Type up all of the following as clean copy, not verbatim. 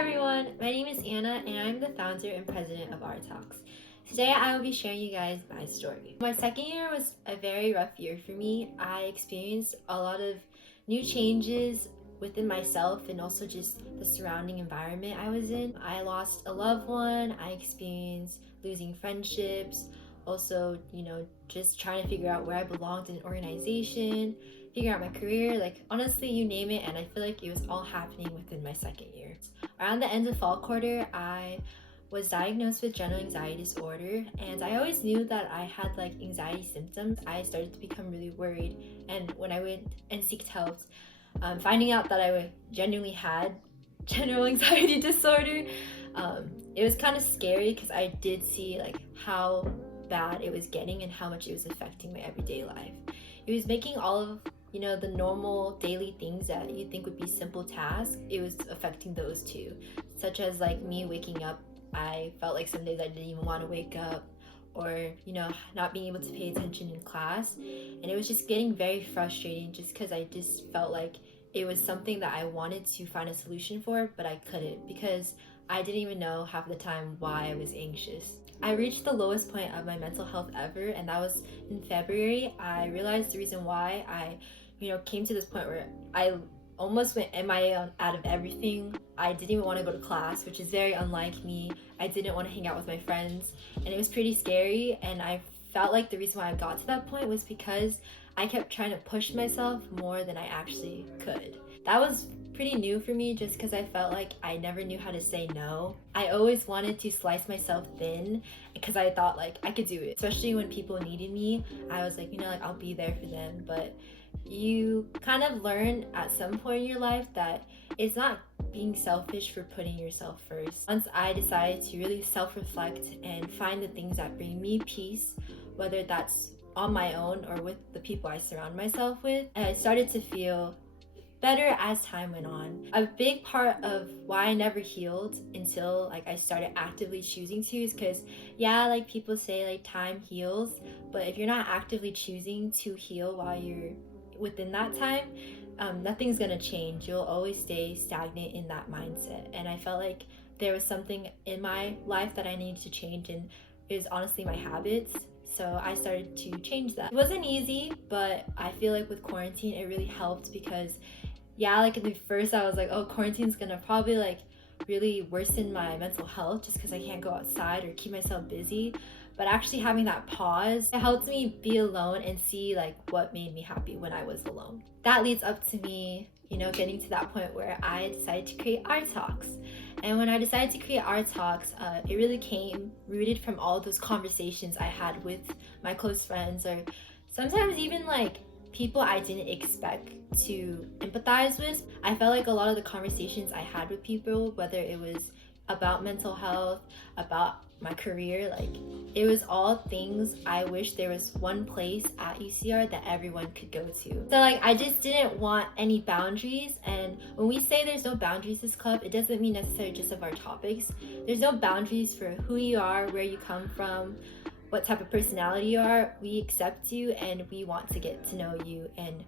everyone, my name is Anna and I'm the founder and president of Our Talks. Today I will be sharing you guys my story. My second year was a very rough year for me. I experienced a lot of new changes within myself and also just the surrounding environment I was in. I lost a loved one, I experienced losing friendships, also, just trying to figure out where I belonged in an organization, figure out my career, like honestly, you name it, and I feel like it was all happening within my second year. Around the end of fall quarter, I was diagnosed with general anxiety disorder, and I always knew that I had like anxiety symptoms. I started to become really worried, and when I went and sought help, finding out that I genuinely had general anxiety disorder, it was kind of scary because I did see like how bad it was getting and how much it was affecting my everyday life. It was making all of the normal daily things that you think would be simple tasks, it was affecting those too, such as like me waking up. I felt like some days I didn't even want to wake up, or not being able to pay attention in class, and it was just getting very frustrating just because I just felt like it was something that I wanted to find a solution for, but I couldn't because I didn't even know half the time why I was anxious. I reached the lowest point of my mental health ever, and that was in February. I realized the reason why I came to this point where I almost went MIA out of everything. I didn't even want to go to class, which is very unlike me. I didn't want to hang out with my friends, and it was pretty scary, and I felt like the reason why I got to that point was because I kept trying to push myself more than I actually could. That was pretty new for me just because I felt like I never knew how to say no. I always wanted to slice myself thin because I thought like I could do it, especially when people needed me. I was like, I'll be there for them. But you kind of learn at some point in your life that it's not being selfish for putting yourself first. Once I decided to really self-reflect and find the things that bring me peace, whether that's on my own or with the people I surround myself with, I started to feel better as time went on. A big part of why I never healed until I started actively choosing to is because people say time heals, but if you're not actively choosing to heal while you're within that time, nothing's gonna change. You'll always stay stagnant in that mindset, and I felt like there was something in my life that I needed to change, and it was honestly my habits. So I started to change that. It wasn't easy, but I feel like with quarantine it really helped because in the first I was like, oh, quarantine's gonna probably really worsen my mental health just because I can't go outside or keep myself busy. But actually having that pause, it helped me be alone and see what made me happy when I was alone. That leads up to me, getting to that point where I decided to create Our Talks. And when I decided to create Our Talks, it really came rooted from all those conversations I had with my close friends, or sometimes even people I didn't expect to empathize with. I felt like a lot of the conversations I had with people, whether it was about mental health, about my career, it was all things I wish there was one place at UCR that everyone could go to. So I just didn't want any boundaries, and when we say there's no boundaries this club, it doesn't mean necessarily just of our topics. There's no boundaries for who you are, where you come from, what type of personality you are. We accept you and we want to get to know you and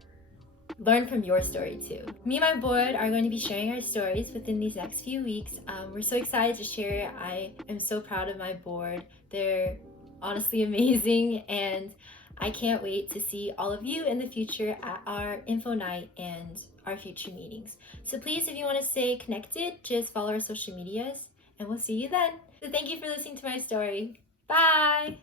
learn from your story too. Me and my board are going to be sharing our stories within these next few weeks. We're so excited to share. I am so proud of my board. They're honestly amazing, and I can't wait to see all of you in the future at our info night and our future meetings. So please, if you want to stay connected, just follow our social medias and we'll see you then. So thank you for listening to my story. Bye!